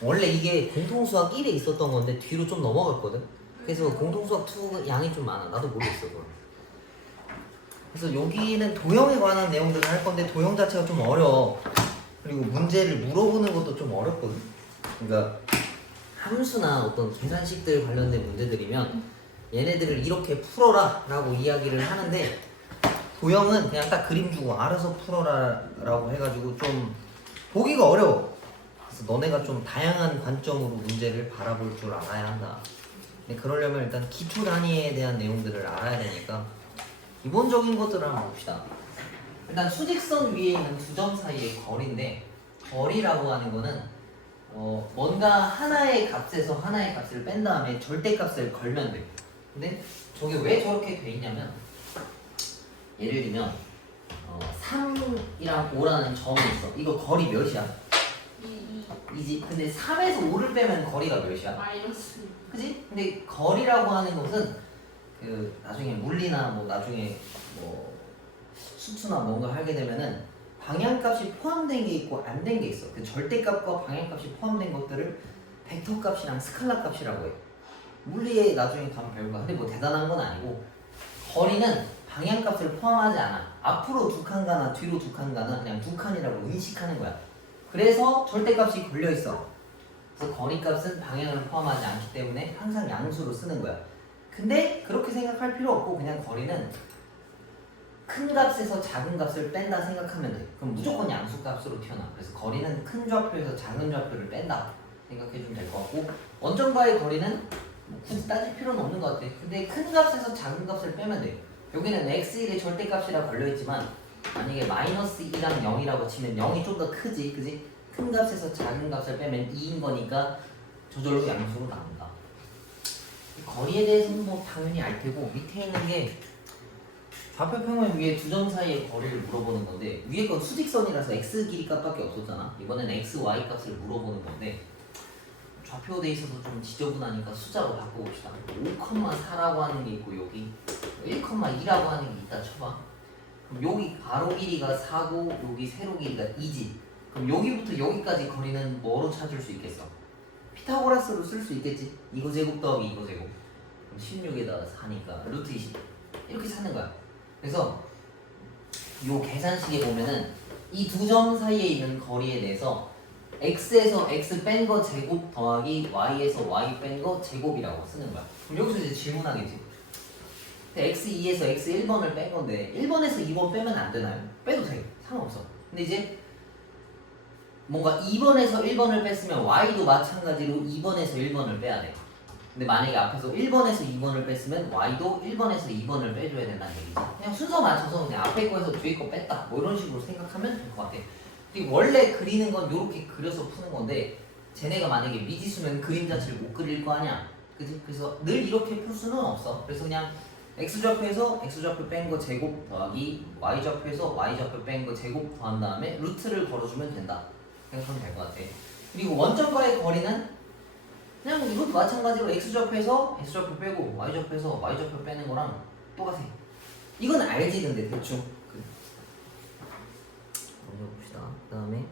원래 이게 공통수학 1에 있었던 건데 뒤로 좀 넘어갔거든. 그래서 공통수학 2 양이 좀 많아. 나도 모르겠어 그걸. 그래서 여기는 도형에 관한 내용들을 할 건데 도형 자체가 좀 어려워. 그리고 문제를 물어보는 것도 좀 어렵거든. 그러니까 함수나 어떤 계산식들 관련된 문제들이면 얘네들을 이렇게 풀어라 라고 이야기를 하는데 도형은 그냥 딱 그림 주고 알아서 풀어라 라고 해가지고 좀 보기가 어려워. 그래서 너네가 좀 다양한 관점으로 문제를 바라볼 줄 알아야 한다. 근데 그러려면 일단 기초 단위에 대한 내용들을 알아야 되니까 기본적인 것들을 한번 봅시다. 일단 수직선 위에 있는 두 점 사이의 거리인데 거리라고 하는 거는 뭔가 하나의 값에서 하나의 값을 뺀 다음에 절대값을 걸면 돼. 근데 저게 왜 저렇게 돼 있냐면 예를 들면 3이랑 5라는 점이 있어. 이거 거리 몇이야? 2지. 근데 3에서 5를 빼면 거리가 몇이야? 마이너스. 그지? 근데 거리라고 하는 것은 나중에 물리나 뭐 나중에 뭐 수투나 뭔가 하게 되면은 방향값이 포함된 게 있고 안 된 게 있어. 그 절대값과 방향값이 포함된 것들을 벡터값이랑 스칼라값이라고 해. 물리에 나중에 가면 배울 거야. 근데 뭐 대단한 건 아니고 거리는 방향값을 포함하지 않아. 앞으로 두 칸 가나 뒤로 두 칸 가나 그냥 두 칸이라고 인식하는 거야. 그래서 절대값이 걸려 있어. 그래서 거리값은 방향을 포함하지 않기 때문에 항상 양수로 쓰는 거야. 근데 그렇게 생각할 필요 없고 그냥 거리는 큰 값에서 작은 값을 뺀다 생각하면 돼. 그럼 무조건 양수값으로 튀어나와. 그래서 거리는 큰 좌표에서 작은 좌표를 뺀다 생각해주면 될 것 같고 원점과의 거리는 뭐 굳이 따질 필요는 없는 것 같아. 근데 큰 값에서 작은 값을 빼면 돼. 여기는 x1의 절대값이라 걸려있지만 만약에 마이너스 2랑 0이라고 치면 0이 좀 더 크지, 그지? 큰 값에서 작은 값을 빼면 2인 거니까 저절로 양수로 나온다. 거리에 대해서는 뭐 당연히 알 테고 밑에 있는 게 좌표평면 위에 두 점 사이의 거리를 물어보는 건데 위에 건 수직선이라서 x 길이 값밖에 없었잖아. 이번엔 x, y 값을 물어보는 건데 좌표 돼 있어서 좀 지저분하니까 숫자로 바꿔봅시다. 5,4라고 하는 게 있고 여기 1,2라고 하는 게 있다 쳐봐. 그럼 여기 가로 길이가 4고 여기 세로 길이가 2지. 그럼 여기부터 여기까지 거리는 뭐로 찾을 수 있겠어? 피타고라스로 쓸 수 있겠지? 이거 제곱 더하기 이거 제곱. 그럼 16에다가 4니까 루트 20 이렇게 찾는 거야. 그래서 요 계산식에 보면은 이 두 점 사이에 있는 거리에 대해서 x에서 x 뺀 거 제곱 더하기 y에서 y 뺀 거 제곱이라고 쓰는 거야. 그럼 여기서 이제 질문하겠지. x2에서 x1번을 뺀 건데 1번에서 2번 빼면 안 되나요? 빼도 돼. 상관없어. 근데 이제 뭔가 2번에서 1번을 뺐으면 y도 마찬가지로 2번에서 1번을 빼야 돼. 근데 만약에 앞에서 1번에서 2번을 뺐으면 y도 1번에서 2번을 빼줘야 된다는 얘기지. 그냥 순서 맞춰서 그냥 앞에 거에서 뒤에 거 뺐다 뭐 이런 식으로 생각하면 될 것 같아. 그리고 원래 그리는 건 이렇게 그려서 푸는 건데 쟤네가 만약에 미지수면 그림 자체를 못 그릴 거 아니야. 그지? 그래서 늘 이렇게 풀 수는 없어. 그래서 그냥 x좌표에서 x좌표 뺀 거 제곱 더하기 y좌표에서 y좌표 뺀 거 제곱 더한 다음에 루트를 걸어주면 된다 생각하면 될 것 같아. 그리고 원점과의 거리는 그냥 이것도 마찬가지로 x좌표에서 x좌표 빼고 y좌표에서 y좌표 빼는 거랑 똑같아. 이건 알지 근데 대충. 봅시다. 그 다음에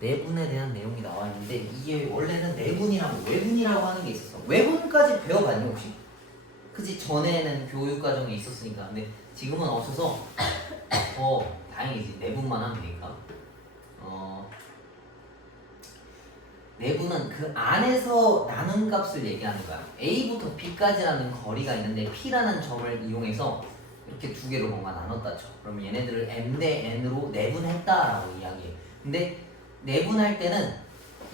내분에 대한 내용이 나와 있는데 이게 원래는 내분이라고 외분이라고 하는 게 있었어. 외분까지 배워봤니 혹시? 그치 전에는 교육 과정에 있었으니까. 근데 지금은 없어서 다행이지. 내분만 하면 되니까. 내분은 그 안에서 나눈 값을 얘기하는 거야. A부터 B까지라는 거리가 있는데 P라는 점을 이용해서 이렇게 두 개로 뭔가 나눴다 쳐. 그럼 얘네들을 M 대 N으로 내분했다라고 이야기해. 근데 내분할 때는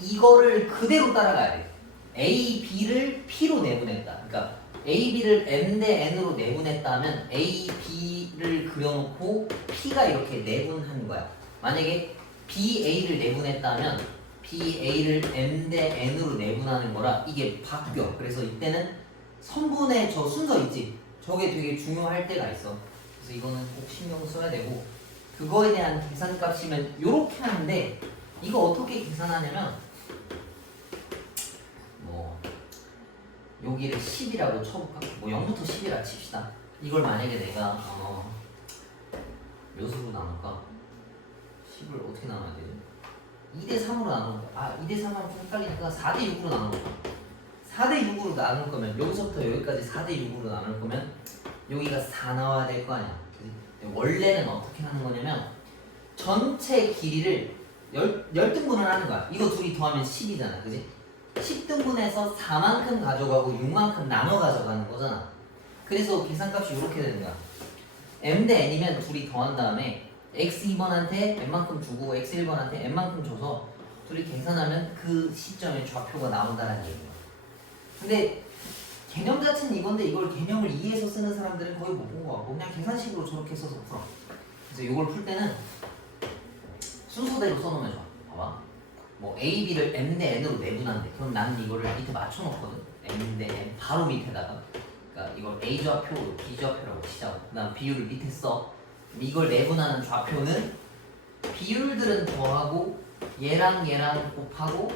이거를 그대로 따라가야 돼. A, B를 P로 내분했다. 그러니까 A, B를 M 대 N으로 내분했다면 A, B를 그려놓고 P가 이렇게 내분한 거야. 만약에 B, A를 내분했다면 B, A를 M 대 N으로 내분하는 거라 이게 바뀌어. 그래서 이때는 선분의 저 순서 있지? 저게 되게 중요할 때가 있어. 그래서 이거는 꼭 신경 써야 되고 그거에 대한 계산값이면 이렇게 하는데 이거 어떻게 계산하냐면 뭐 여기를 10이라고 쳐볼까? 뭐 0부터 10이라 칩시다. 이걸 만약에 내가 몇으로 나눌까? 10을 어떻게 나눠야 되지? 2대 3으로 나눈 거야. 2대 3 하면 좀 헷갈리니까 4대 6으로 나눈 거야. 4대 6으로 나눌 거면 여기서부터 여기까지 4대 6으로 나눌 거면 여기가 4 나와야 될 거 아니야. 그치? 원래는 어떻게 하는 거냐면 전체 길이를 10등분을 하는 거야. 이거 둘이 더하면 10이잖아. 그지? 10등분해서 4만큼 가져가고 6만큼 나눠 가져가는 거잖아. 그래서 계산값이 이렇게 되는 거야. m 대 n이면 둘이 더한 다음에 x2번한테 n만큼 주고 x1번한테 n만큼 줘서 둘이 계산하면 그 시점에 좌표가 나온다는 얘기야. 근데 개념 자체는 이건데 이걸 개념을 이해해서 쓰는 사람들은 거의 못 본 거 같고 그냥 계산식으로 저렇게 써서 풀어. 그래서 이걸 풀 때는 순서대로 써놓으면 좋아. 봐봐. 뭐 a, b를 m 대 n으로 내분한대. 그럼 나는 이거를 밑에 맞춰놓거든. m 대 n 바로 밑에다가. 그러니까 이걸 a 좌표, b 좌표라고 치자고. 그다음 비율을 밑에 써. 이걸 내분하는 좌표는 비율들은 더하고 얘랑 얘랑 곱하고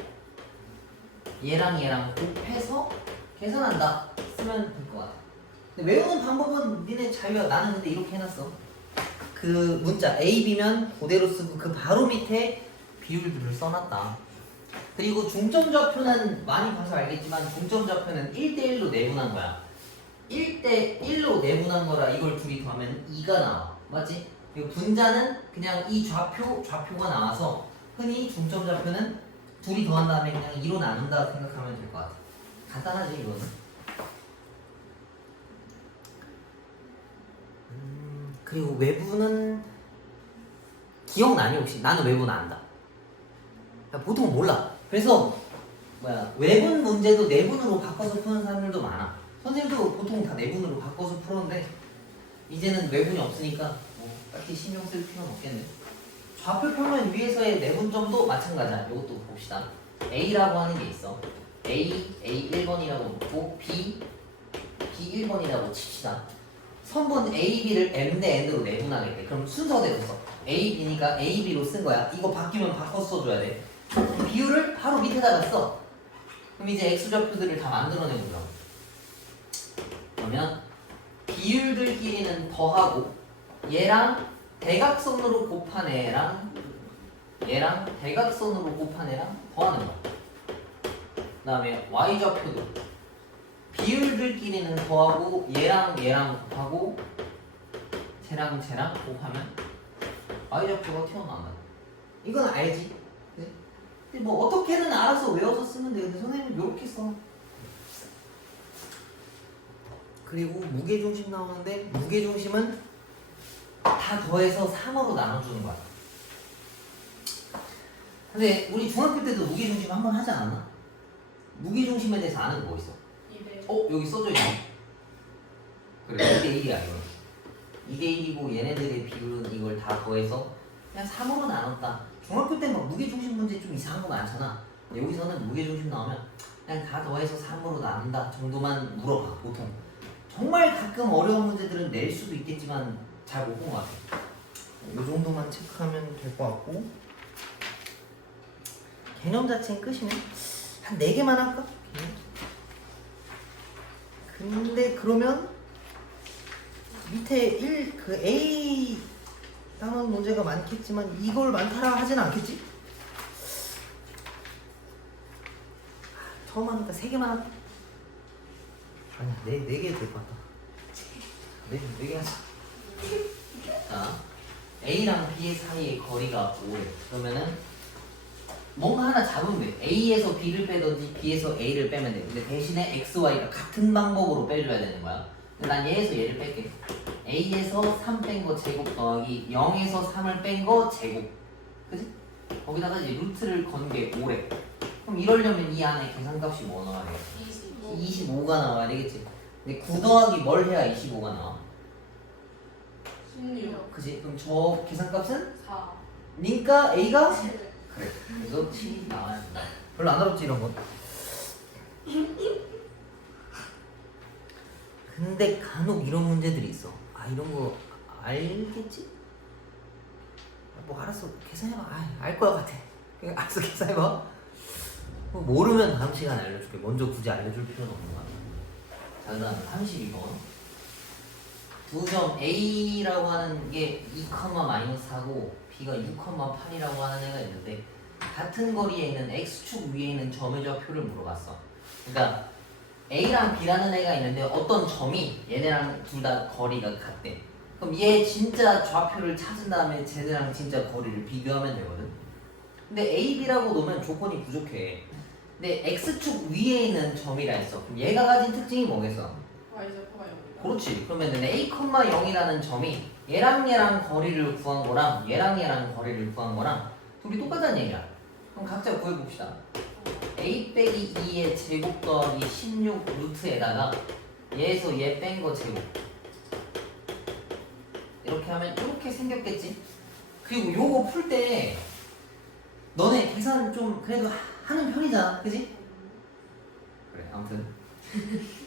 얘랑 얘랑 곱해서 계산한다. 쓰면 될 것 같아. 근데 외우는 방법은 니네 자유야. 나는 근데 이렇게 해놨어. 그 문자 A, B면 그대로 쓰고 그 바로 밑에 비율들을 써놨다. 그리고 중점좌표는 많이 봐서 알겠지만 중점좌표는 1대1로 내분한 거야. 1대1로 내분한 거라 이걸 둘이 더하면 2가 나와. 맞지? 그리고 분자는 그냥 이 좌표가 나와서 흔히 중점좌표는 둘이 더한 다음에 그냥 2로 나눈다 생각하면 될 것 같아. 간단하지 이거는. 그리고 외부는 기억나니 혹시? 나는 외부는 안다. 보통 몰라. 그래서 외분 문제도 내분으로 바꿔서 푸는 사람들도 많아. 선생님도 보통 다 내분으로 바꿔서 풀었는데 이제는 외분이 없으니까 뭐 딱히 신경 쓸 필요는 없겠네. 좌표 평면 위에서의 내분점도 마찬가지야. 이것도 봅시다. A라고 하는 게 있어. A 1번이라고 놓고 B 1번이라고 칩시다. 선분 A, B를 M 대 N으로 내분하겠대. 그럼 순서대로 써. A, B니까 A, B로 쓴 거야. 이거 바뀌면 바꿔서 써줘야 돼. 비율을 바로 밑에다가 써. 그럼 이제 X좌표들을 다 만들어내는 거야. 그러면 비율들끼리는 더하고 얘랑 대각선으로 곱한 애랑 얘랑 대각선으로 곱한 애랑 더하는 거야. 그 다음에 Y좌표도 비율들끼리는 더하고 얘랑 얘랑 곱하고 쟤랑 곱하면 Y좌표가 튀어나온다. 이건 알지? 근데 뭐 어떻게든 알아서 외워서 쓰면 돼. 근데 선생님은 이렇게 써. 그리고 무게중심 나오는데 무게중심은 다 더해서 3으로 나눠주는 거야. 근데 우리 중학교 때도 무게중심 한번 하지 않았나? 무게중심에 대해서 아는 거 뭐 있어? 여기 써져 있네. 그래 2대1이야 이거. 2대1이고 얘네들의 비율은 이걸 다 더해서 그냥 3으로 나눴다. 중학교 때 막 무게중심 문제 좀 이상한 거 많잖아. 근데 여기서는 무게중심 나오면 그냥 다 더해서 3으로 나눈다 정도만 물어봐 보통. 정말 가끔 어려운 문제들은 낼 수도 있겠지만 잘 못 본 것 같아. 이 정도만 체크하면 될 것 같고 개념 자체는 끝이네. 한 4개만 할까? 근데 그러면 밑에 A 단원 문제가 많겠지만 이걸 많다라 하진 않겠지? 처음 하니까 3개만 할까? 아니야 4개 될 것 같다. 4개 하자. 자 A랑 B 사이의 거리가 5래. 그러면은 뭔가 하나 잡으면 돼. A에서 B를 빼든지 B에서 A를 빼면 돼. 근데 대신에 X, Y가 같은 방법으로 빼줘야 되는 거야. 근데 난 얘에서 얘를 뺄게. A에서 3 뺀 거 제곱 더하기 0에서 3을 뺀 거 제곱. 그치? 거기다가 이제 루트를 건 게 5래. 그럼 이러려면 이 안에 계산값이 뭐 나와야 돼? 25가 나와야 되겠지. 근데 9 더하기 뭘 해야 25가 나와? 16. 그치? 그럼 저 계산값은? 4. 니까 A가? 7. 그래. 그래서 7이 나와야 된다. 별로 안 어렵지 이런 건. 근데 간혹 이런 문제들이 있어. 이런 거 알겠지? 뭐 알았어 계산해봐. 알 거야 같아. 그냥 알았어 계산해봐. 뭐 모르면 다음 시간에 알려줄게. 먼저 굳이 알려줄 필요는 없는 거야. 자 그다음 32번. 2점 A라고 하는 게 2, -4고 B가 6, 8이라고 하는 애가 있는데 같은 거리에 있는 x축 위에 있는 점의 좌표를 물어봤어. 그러니까 A랑 B라는 애가 있는데 어떤 점이 얘네랑 둘 다 거리가 같대. 그럼 얘 진짜 좌표를 찾은 다음에 쟤네랑 진짜 거리를 비교하면 되거든. 근데 A, B라고 놓으면 조건이 부족해. 근데 X축 위에 있는 점이라 했어. 그럼 얘가 가진 특징이 뭐겠어? y좌표가 0이다. 그렇지. 그러면 A, 0이라는 점이 얘랑 거리를 구한 거랑 얘랑 거리를 구한 거랑 둘이 똑같다는 얘기야. 그럼 각자 구해봅시다. A 빼기 2의 제곱 더하기 16 루트에다가 얘에서 얘 뺀 거 제곱. 이렇게 하면 이렇게 생겼겠지? 그리고 요거 풀 때 너네 계산 좀 그래도 하는 편이잖아. 그지? 그래, 아무튼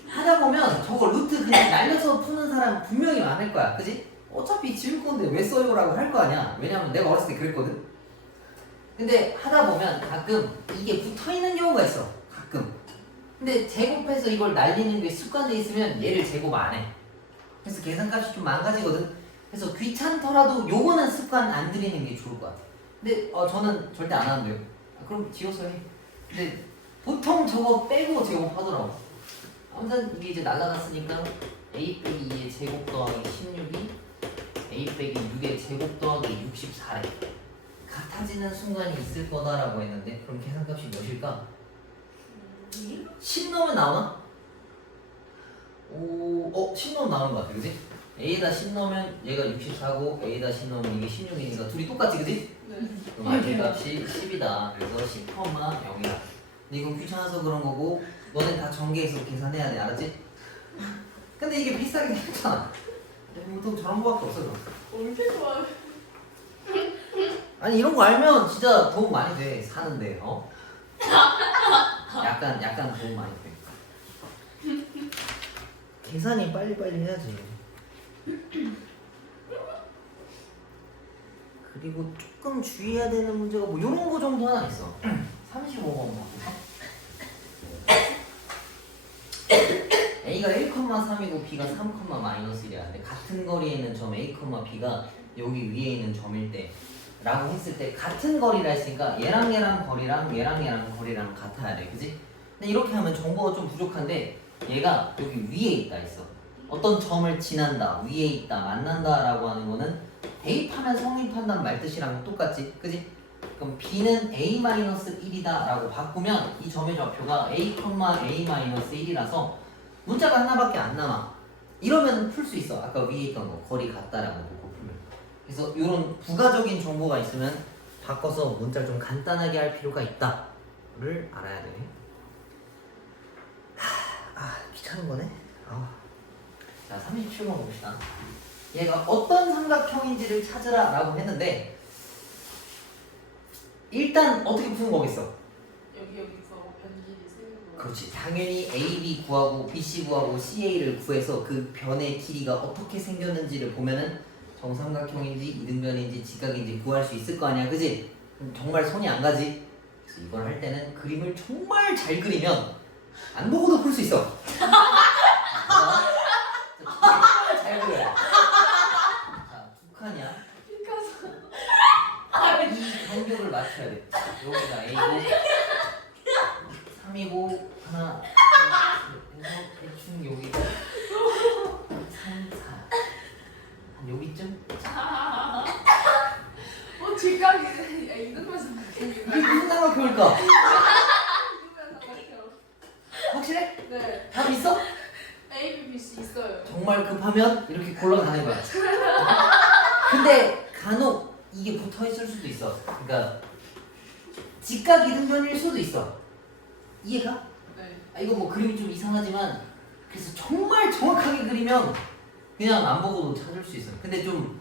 하다 보면 저거 루트 그냥 날려서 푸는 사람 분명히 많을 거야. 그지? 어차피 지울 건데 왜 써요? 라고 할 거 아니야. 왜냐면 내가 어렸을 때 그랬거든. 근데 하다 보면 가끔 이게 붙어있는 경우가 있어. 가끔. 근데 제곱해서 이걸 날리는 게 습관돼 있으면 얘를 제곱 안 해. 그래서 계산값이 좀 망가지거든. 그래서 귀찮더라도 요거는 습관 안 들이는 게 좋을 것 같아. 근데 저는 절대 안 하는데요. 그럼 지워서 해. 근데 보통 저거 빼고 제곱하더라고. 아무튼 이게 이제 날라갔으니까 A 빼기 2의 제곱 더하기 16이 A 빼기 6의 제곱 더하기 64래. 같아지는 순간이 있을 거다라고 했는데 그럼 계산값이 몇일까? 10 넣으면 나오나? 10 넣으면 나오는 것 같아. 그지? A에다 10 넣으면 얘가 64고 A에다 10 넣으면 이게 16이니까 둘이 똑같지. 그지? 네. 그럼 A 값이 10이다. 그래서 10,0이다. 근데 이건 귀찮아서 그런 거고 너네 다 전개해서 계산해야 돼. 알았지? 근데 이게 비싸게 생겼잖아. 보통 저런 거밖에 없어. 왜 이렇게 좋아요? 아니 이런 거 알면 진짜 도움 많이 돼. 사는데 약간 도움 많이 돼. 계산이 빨리빨리 해야지. 그리고 조금 주의해야 되는 문제가 뭐 이런 거 정도 하나 있어. 35번 바꾸자. A가 1,3이고 B가 3,-1이야. 근데 같은 거리에 있는 점 A, B가 여기 위에 있는 점일 때 라고 했을 때 같은 거리라 했으니까 얘랑 거리랑 얘랑 거리랑 같아야 돼. 그지? 근데 이렇게 하면 정보가 좀 부족한데 얘가 여기 위에 있다 했어. 어떤 점을 지난다, 위에 있다, 만난다 라고 하는 거는 대입하면 성립한다는 말뜻이랑 똑같지? 그지? 그럼 B는 A-1이다 라고 바꾸면 이 점의 좌표가 A, A-1이라서 문자가 하나밖에 안 남아. 이러면 풀 수 있어. 아까 위에 있던 거 거리 같다라고 보고 풀면. 그래서 이런 부가적인 정보가 있으면 바꿔서 문자를 좀 간단하게 할 필요가 있다를 알아야 돼. 귀찮은 거네. 자, 37번 봅시다. 얘가 어떤 삼각형인지를 찾으라 라고 했는데 일단 어떻게 푸는 거겠어? 여기서 변길이 세는 거. 그렇지. 당연히 AB 구하고 BC 구하고 CA를 구해서 그 변의 길이가 어떻게 생겼는지를 보면은 정삼각형인지 이등변인지 직각인지 구할 수 있을 거 아니야. 그지? 정말 손이 안 가지? 그래서 이걸 할 때는 그림을 정말 잘 그리면 안 보고도 풀 수 있어. 정말 잘 그려야 돼. 자, 두 칸이야. 이 간격을 맞춰야 돼. 여기가 A고 3이고 하나 해서 대충 여기가 3, 4 한 여기쯤? 직각이 이등변 삼각형이. 이게 무슨 삼각형일까? 이등변 삼각형. 확실해? 네. 답 있어? A, B, B, C 있어요. 정말 급하면 이렇게 골라가는 거야. 근데 간혹 이게 붙어있을 수도 있어. 그러니까 직각 이등변일 수도 있어. 이해가? 네. 이거 뭐 그림이 좀 이상하지만 그래서 정말 정확하게 그리면 그냥 안 보고도 찾을 수 있어. 근데 좀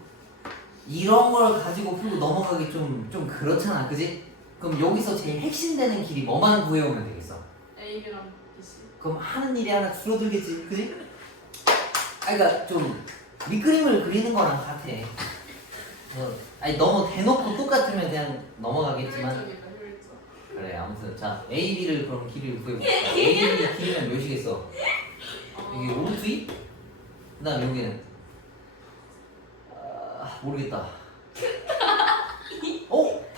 이런 걸 가지고 풀고 넘어가기 좀 그렇잖아. 그지? 그럼 여기서 제일 핵심되는 길이 뭐만 구해오면 되겠어? A, B랑 B, C. 그럼 하는 일이 하나 줄어들겠지. 그지? 그러니까 좀 밑그림을 그리는 거랑 같아. 너무 대놓고 똑같으면 그냥 넘어가겠지만 효율적이다, 효율적. 그래. 아무튼 자 A, B를 그럼 길이를 구해볼까? A, B 길이면 몇이겠어? 여기 5루트 2? 그 다음 여기는 모르겠다.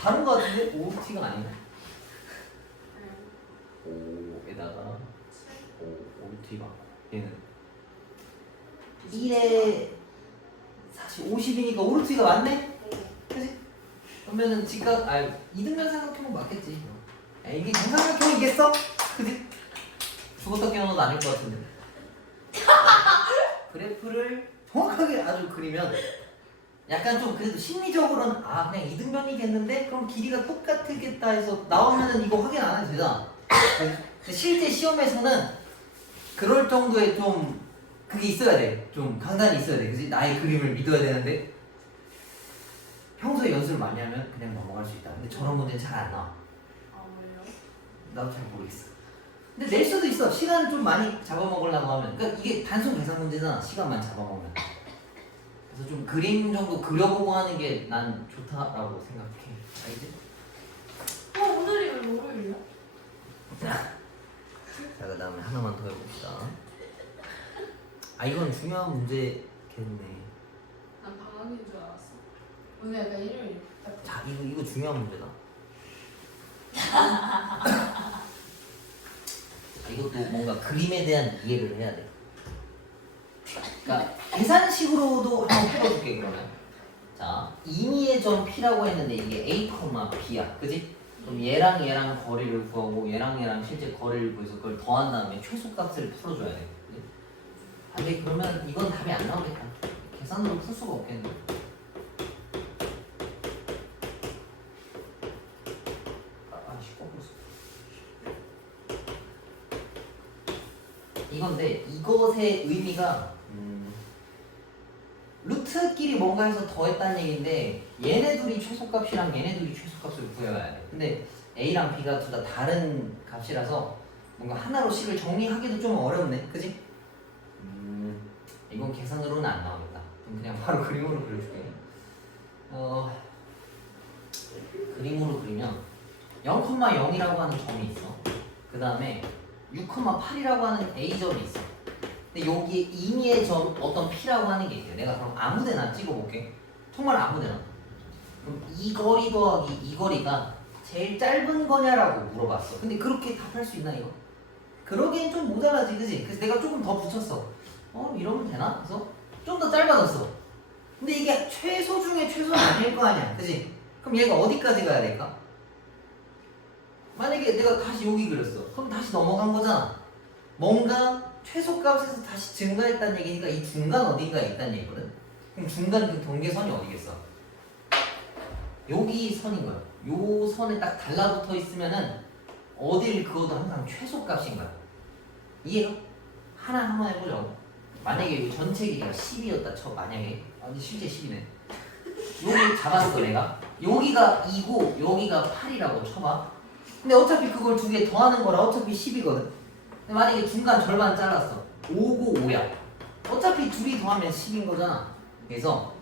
다른 거 같은데? OT가 아니네. 네. 5에다가 5T가 얘는 1에 사실 50이니까 5T가 맞네? 그치? 그러면은 직각, 이등변 삼각형은 맞겠지. 야, 이게 정삼각형이겠어? 그치? 죽었다 깨어나도 아닐 것 같은데. 그래프를 정확하게 아주 그리면 약간 좀 그래도 심리적으로는 그냥 이등변이겠는데 그럼 길이가 똑같겠다 해서 나오면은 이거 확인 안 해도 되잖아. 근데 실제 시험에서는 그럴 정도의 좀 그게 있어야 돼. 좀 강단이 있어야 돼. 그지? 나의 그림을 믿어야 되는데 평소에 연습을 많이 하면 그냥 넘어갈 수 있다. 근데 저런 문제는 잘 안 나와. 아 왜요? 나도 잘 모르겠어. 근데 낼 수도 있어. 시간 좀 많이 잡아먹으려고 하면. 그러니까 이게 단순 계산 문제잖아. 시간만 잡아먹으면. 그래서 좀 그림 정도 그려보고 하는 게 난 좋다라고 생각해. 알지? 오늘이 왜 월요일이야? 자, 그 다음에 하나만 더 해봅시다. 이건 중요한 문제겠네. 난 방학인 줄 알았어. 오늘 약간 일요일 같아. 자, 이거 중요한 문제다. 이것도 뭔가 그림에 대한 이해를 해야 돼. 그러니까 계산식으로도 한번 풀어줄게 그러면. 자, 임의의 점 P라고 했는데 이게 A, B야, 그지? 그럼 얘랑 거리를 구하고 얘랑 실제 거리를 구해서 그걸 더한 다음에 최소값을 풀어줘야 돼. 그지? 근데 그러면 이건 답이 안 나오겠다. 계산으로 풀 수가 없겠네. 이건데 이것의 의미가 루트끼리 뭔가 해서 더했다는 얘기인데 얘네 둘이 최소값이랑 얘네 둘이 최소값을 구해와야 돼. 근데 A랑 B가 둘 다 다른 값이라서 뭔가 하나로 식을 정리하기도 좀 어렵네. 그지? 이건 계산으로는 안 나오겠다. 그럼 그냥 바로 그림으로 그려줄게. 그림으로 그리면 0,0이라고 하는 점이 있어. 그 다음에 6,8이라고 하는 A점이 있어. 근데 여기에 임의의 점 어떤 P라고 하는 게 있대. 내가 그럼 아무데나 찍어볼게. 정말 아무데나. 그럼 이 거리 더하기 이 거리가 제일 짧은 거냐라고 물어봤어. 근데 그렇게 답할 수 있나 이거? 그러기엔 좀 모자라지, 그지? 그래서 내가 조금 더 붙였어. 이러면 되나? 그래서 좀 더 짧아졌어. 근데 이게 최소 중에 최소는 아닐 거 아니야, 그지? 그럼 얘가 어디까지 가야 될까? 만약에 내가 다시 여기 그렸어. 그럼 다시 넘어간 거잖아. 뭔가 최소값에서 다시 증가했다는 얘기니까 이 중간 어딘가에 있다는 얘기거든. 그럼 중간 그 경계선이 어디겠어? 여기 선인 거야. 요 선에 딱 달라붙어 있으면은 어디를 그어도 항상 최소값인 거야. 이해가? 하나 한번 해보자고. 만약에 이 전체 길이가 10이었다 쳐. 만약에 근데 실제 10이네. 여기 잡았어 내가. 여기가 2고 여기가 8이라고 쳐봐. 근데 어차피 그걸 두 개 더하는 거라 어차피 10이거든. 근데 만약에 중간 절반 잘랐어. 5고 5야. 어차피 둘이 더하면 10인 거잖아. 그래서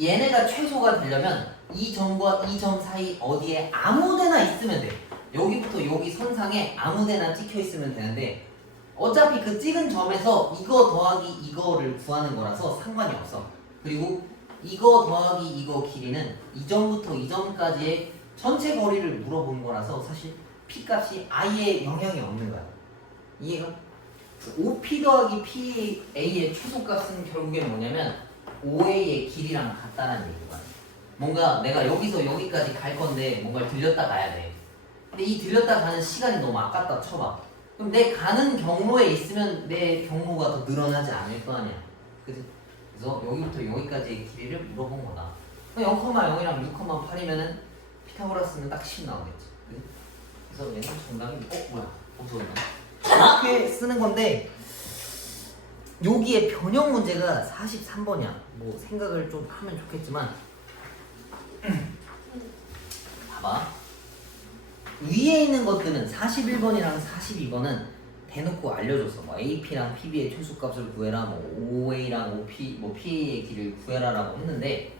얘네가 최소가 되려면 이 점과 이 점 사이 어디에 아무데나 있으면 돼. 여기부터 여기 선상에 아무데나 찍혀 있으면 되는데 어차피 그 찍은 점에서 이거 더하기 이거를 구하는 거라서 상관이 없어. 그리고 이거 더하기 이거 길이는 이 점부터 이 점까지의 전체 거리를 물어본 거라서 사실 P 값이 아예 영향이 없는 거야. 이해가? 5P 더하기 PA의 최소값은 결국엔 뭐냐면 5A의 길이랑 같다라는 얘기가. 뭔가 내가 여기서 여기까지 갈 건데 뭔가를 들렸다 가야 돼. 근데 이 들렸다 가는 시간이 너무 아깝다 쳐봐. 그럼 내 가는 경로에 있으면 내 경로가 더 늘어나지 않을 거 아니야. 그치? 그래서 여기부터 여기까지의 길이를 물어본 거다. 0,0이랑 6,8이면은 피타고라스는 딱 10 나오겠지. 그치? 그래서 얘는 정답이 뭐야? 없어졌나? 이렇게 쓰는 건데 여기에 변형 문제가 43번이야. 뭐 생각을 좀 하면 좋겠지만 봐봐. 위에 있는 것들은 41번이랑 42번은 대놓고 알려줬어. 뭐 AP랑 PB의 최소값을 구해라, 뭐 OA랑 OP, 뭐 PA의 길을 구해라라고 했는데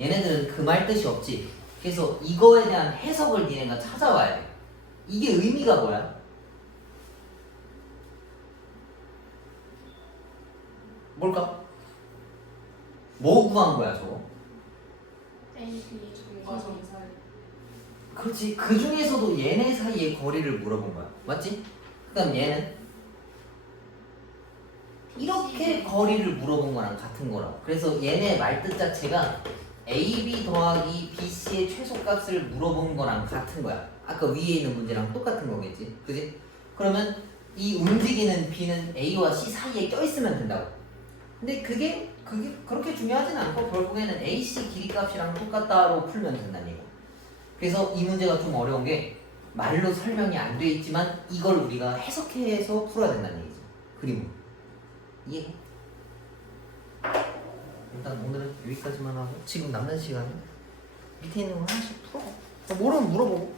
얘네들은 그 말 뜻이 없지. 그래서 이거에 대한 해석을 니네가 찾아와야 돼. 이게 의미가 뭐야? 뭘까? 뭐 구한 거야 저거? A, B 정과점 사이. 그렇지. 그 중에서도 얘네 사이의 거리를 물어본 거야. 맞지? 그다음 얘는 이렇게 거리를 물어본 거랑 같은 거라고. 그래서 얘네 말뜻 자체가 AB 더하기 BC의 최소값을 물어본 거랑 같은 거야. 아까 위에 있는 문제랑 똑같은 거겠지. 그지? 그러면 이 움직이는 B는 A와 C 사이에 껴있으면 된다고. 근데 그게 그렇게 중요하진 않고 결국에는 AC 길이값이랑 똑같다로 풀면 된다는 얘기야. 그래서 이 문제가 좀 어려운 게 말로 설명이 안 돼 있지만 이걸 우리가 해석해서 풀어야 된다는 얘기지. 그림으로. 이해해? 일단 오늘은 여기까지만 하고 지금 남는 시간에 밑에 있는 거 하나씩 풀어. 모르면 물어보고.